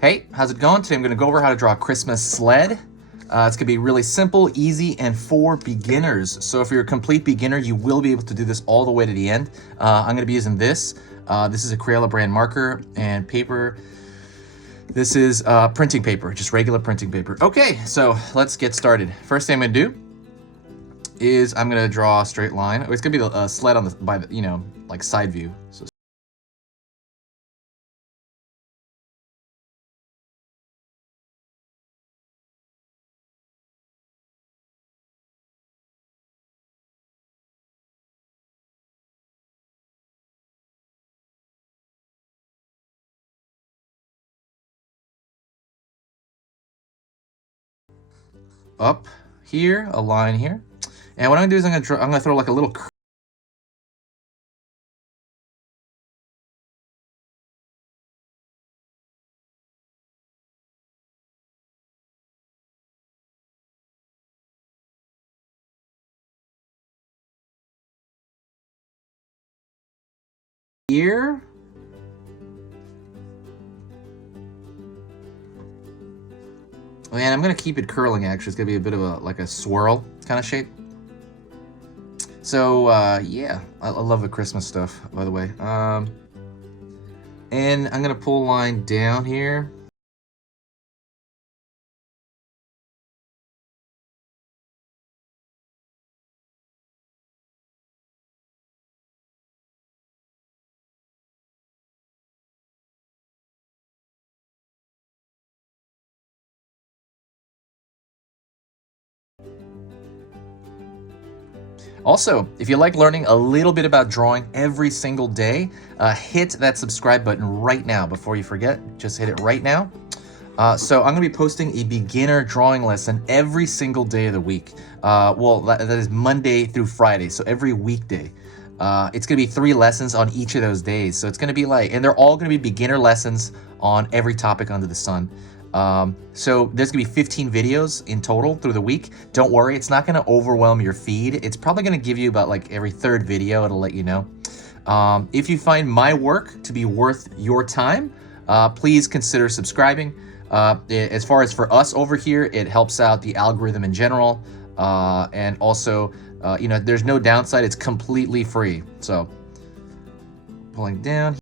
Hey, how's it going? Today I'm going to go over how to draw a Christmas sled. It's going to be really simple, easy, and for beginners. So if you're a complete beginner, you will be able to do this all the way to the end. I'm going to be using this. This is a Crayola brand marker and paper. This is printing paper, just regular printing paper. Okay, so let's get started. First thing I'm going to do is I'm going to draw a straight line. It's going to be a sled on the, like side view. So up here, a line here. And what I'm gonna do is I'm gonna throw like a little here. And I'm gonna keep it curling actually. It's gonna be a bit of a swirl kind of shape. So yeah, I love the Christmas stuff, by the way. And I'm gonna pull a line down here. Also, if you like learning a little bit about drawing every single day, hit that subscribe button right now before you forget. Just hit it right now. So I'm going to be posting a beginner drawing lesson every single day of the week. Well, that is Monday through Friday, so every weekday. It's going to be 3 lessons on each of those days. So it's going to be and they're all going to be beginner lessons on every topic under the sun. So there's gonna be 15 videos in total through the week. Don't worry, it's not gonna overwhelm your feed. It's probably gonna give you about like every 3rd video, it'll let you know. If you find my work to be worth your time, please consider subscribing. As far as for us over here, it helps out the algorithm in general. And also, there's no downside, it's completely free. So, pulling down.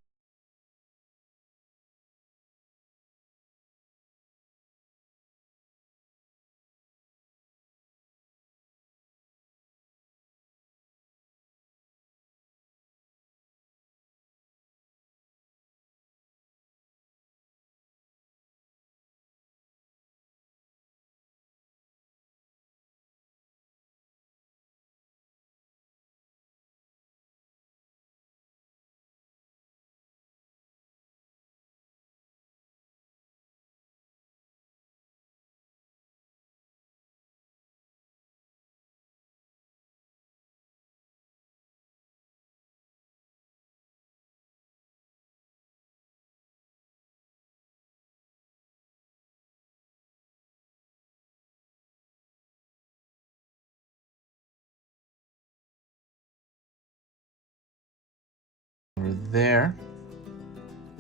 Over there.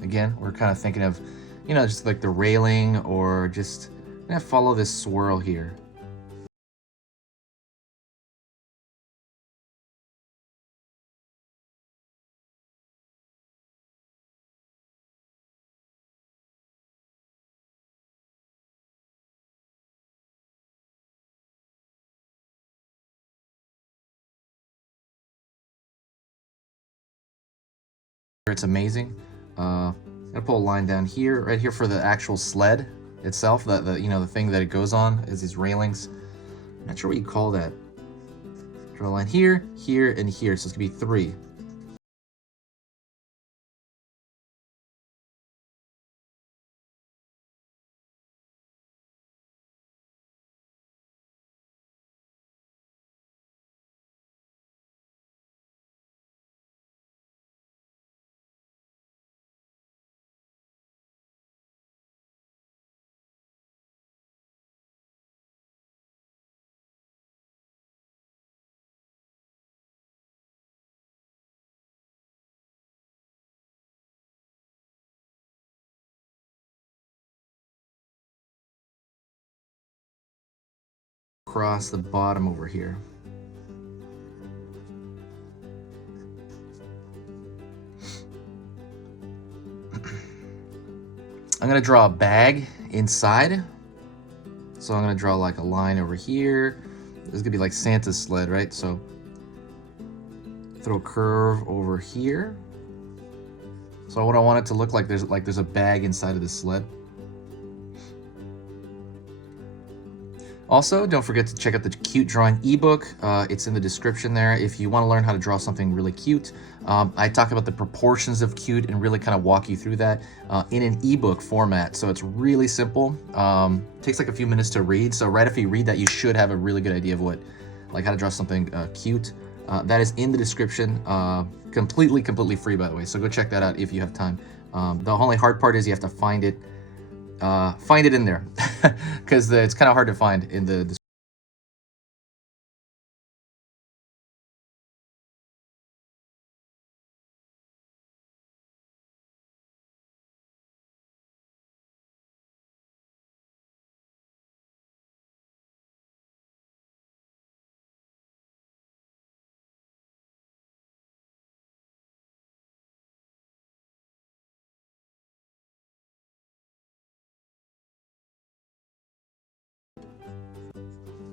Again, we're kind of thinking of, just like the railing or just gonna follow this swirl here. It's amazing. I'm gonna pull a line down here, right here for the actual sled itself. The thing that it goes on is these railings. I'm not sure what you call that. Draw a line here, here, and here. So it's gonna be 3. across the bottom over here. I'm gonna draw a bag inside. So I'm gonna draw like a line over here. This is gonna be like Santa's sled, right? So throw a curve over here. So what I want it to look like, there's a bag inside of the sled. Also, don't forget to check out the cute drawing ebook. It's in the description there. If you want to learn how to draw something really cute, I talk about the proportions of cute and really kind of walk you through that in an ebook format. So it's really simple. Takes like a few minutes to read. So right after you read that, you should have a really good idea of how to draw something cute. That is in the description, completely free, by the way. So go check that out if you have time. The only hard part is you have to find it in there because it's kind of hard to find in the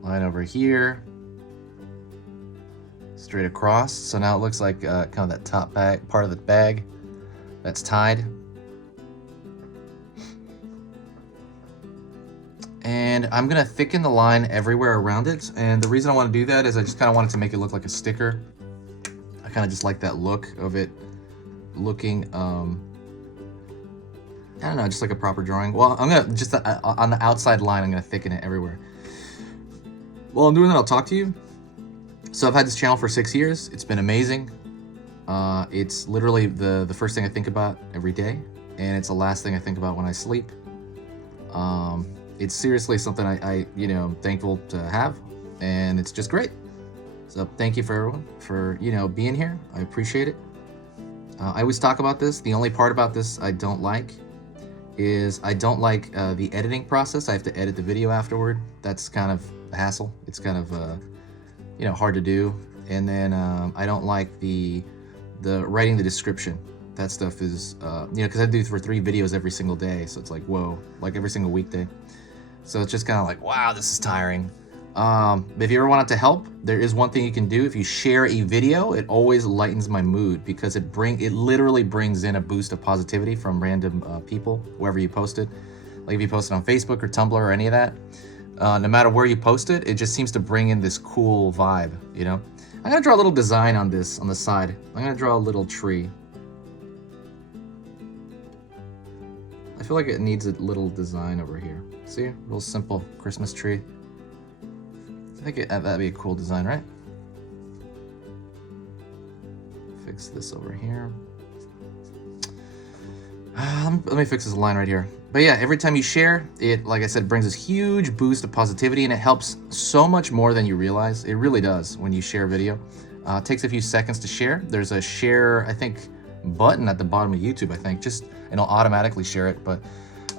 line over here, straight across. So now it looks like kind of that top part of the bag that's tied. And I'm gonna thicken the line everywhere around it. And the reason I want to do that is I just kind of wanted to make it look like a sticker. I kind of just like that look of it looking, I don't know, just like a proper drawing. Well, I'm gonna just on the outside line, I'm gonna thicken it everywhere. While I'm doing that, I'll talk to you. So I've had this channel for 6 years. It's been amazing. It's literally the first thing I think about every day, and it's the last thing I think about when I sleep. It's seriously something I'm thankful to have, and it's just great. So thank you for everyone for being here. I appreciate it. I always talk about this. The only part about this I don't like is I don't like the editing process. I have to edit the video afterward. That's kind of a hassle. It's kind of hard to do. And then I don't like the writing the description. That stuff is because I do for 3 videos every single day, so it's like whoa, like every single weekday. So it's just kind of like, wow, this is tiring. If you ever want it to help, there is one thing you can do. If you share a video, it always lightens my mood because it literally brings in a boost of positivity from random people, wherever you post it. Like if you post it on Facebook or Tumblr or any of that, no matter where you post it, it just seems to bring in this cool vibe, I'm gonna draw a little design on this, on the side. I'm gonna draw a little tree. I feel like it needs a little design over here. See, real simple Christmas tree. I think that'd be a cool design, right? Fix this over here. Let me fix this line right here. But yeah, every time you share, it, like I said, brings this huge boost of positivity, and it helps so much more than you realize. It really does when you share a video. It takes a few seconds to share. There's a share, I think, button at the bottom of YouTube, I think, and it'll automatically share it. But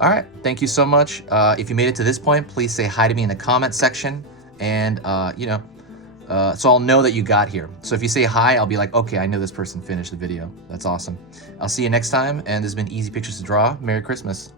all right, thank you so much. If you made it to this point, please say hi to me in the comment section, and so I'll know that you got here. So if you say hi, I'll be like, okay, I know this person finished the video. That's awesome. I'll see you next time, and this has been Easy Pictures to Draw. Merry Christmas.